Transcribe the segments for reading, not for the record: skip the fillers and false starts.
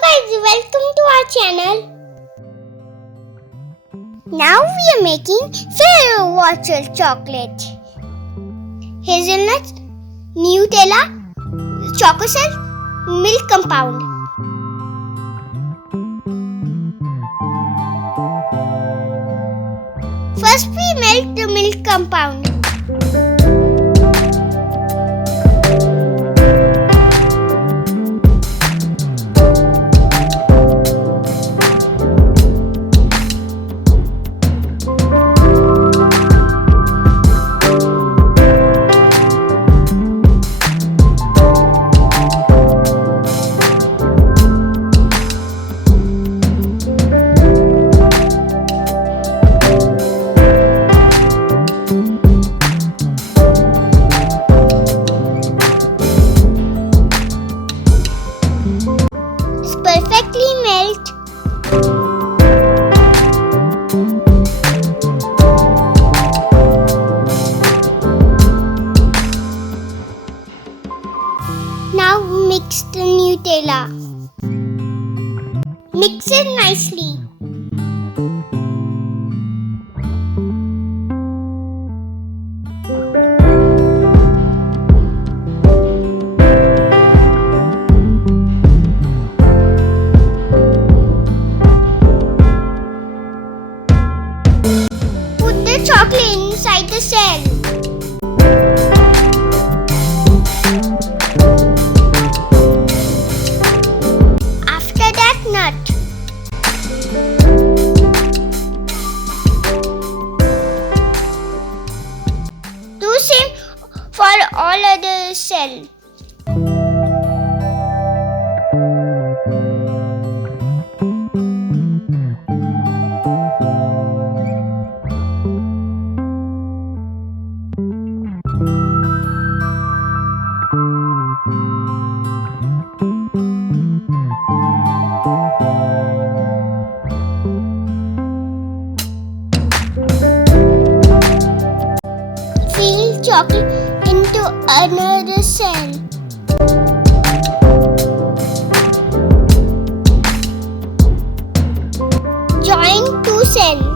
guys, welcome to our channel. Now we are making Ferrero Rocher chocolate. Hazelnuts, nutella, choco cells, milk compound. First we melt the milk compound. Perfectly melt. Now mix the Nutella. Mix it nicely. Chocolate inside the cell. After that, nut. Do same for all other cells. Fill chocolate into another cell. Join two cells.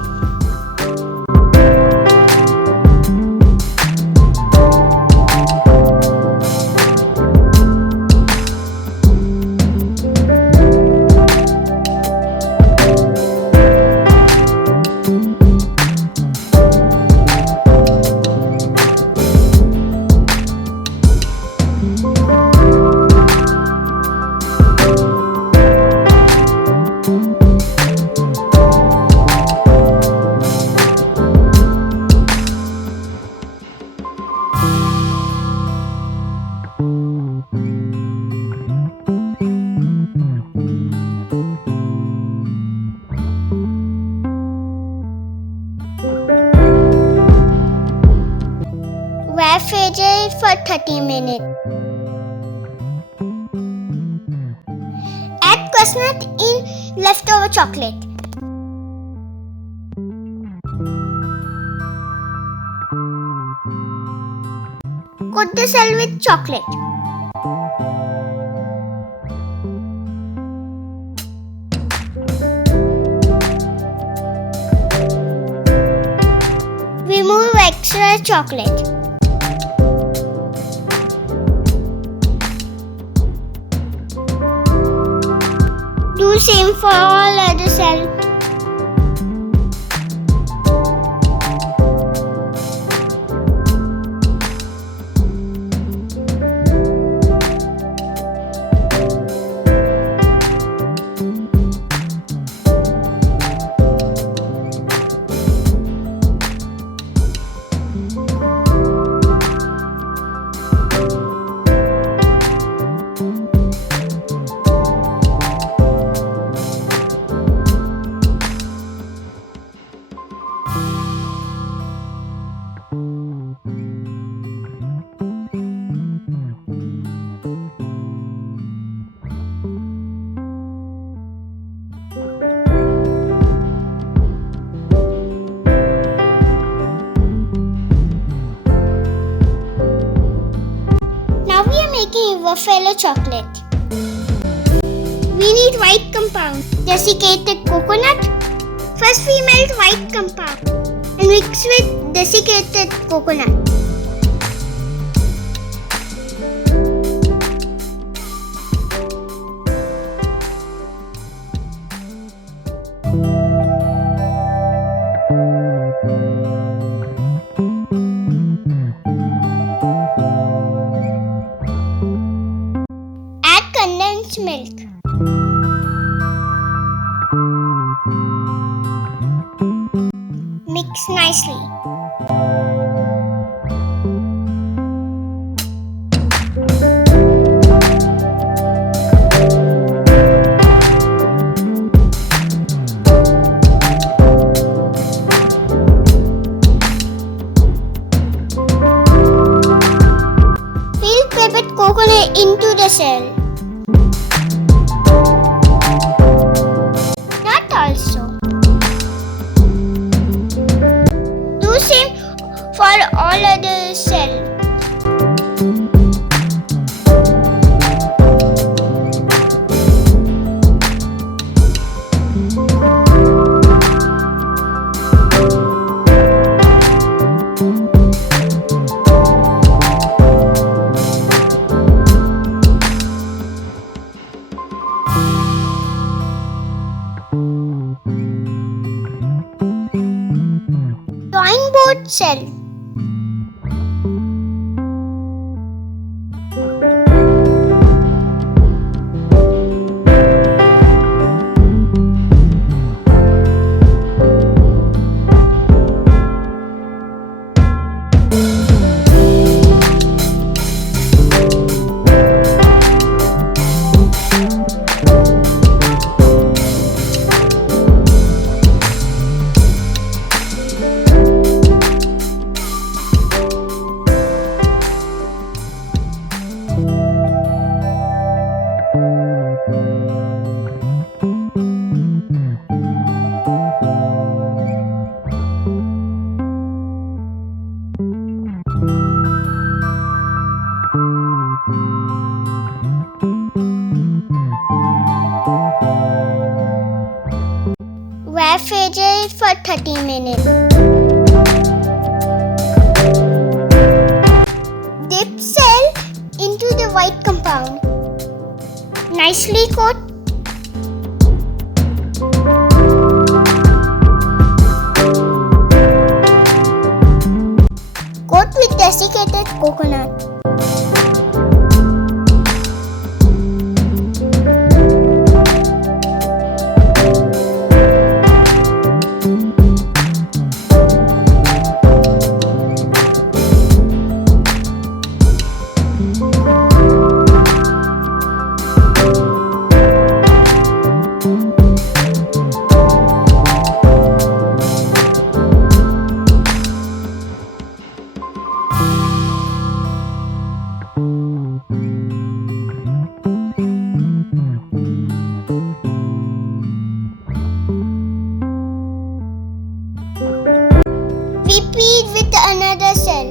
Refrigerate for 30 minutes. Add croissant in leftover chocolate. Coat the cell with chocolate. Remove extra chocolate. Do same for all other cells. making Raffaello chocolate. We need white compound. Desiccated coconut. First we melt white compound and mix with desiccated coconut. Add condensed milk. Mix nicely. Fill pipette coconut into the cell. Nut also. Do same for all other cells. Join both cells. Refrigerate for 30 minutes. Dip cell into the white compound. Nicely coat. Coat with desiccated coconut. Repeat with another cell.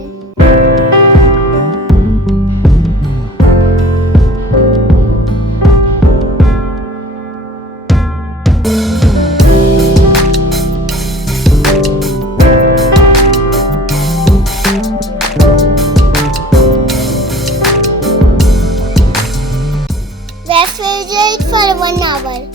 Refrigerate for 1 hour.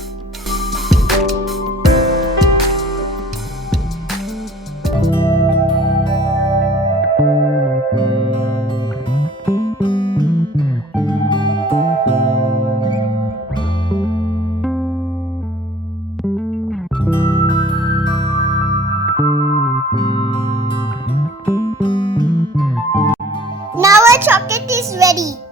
Now our chocolate is ready.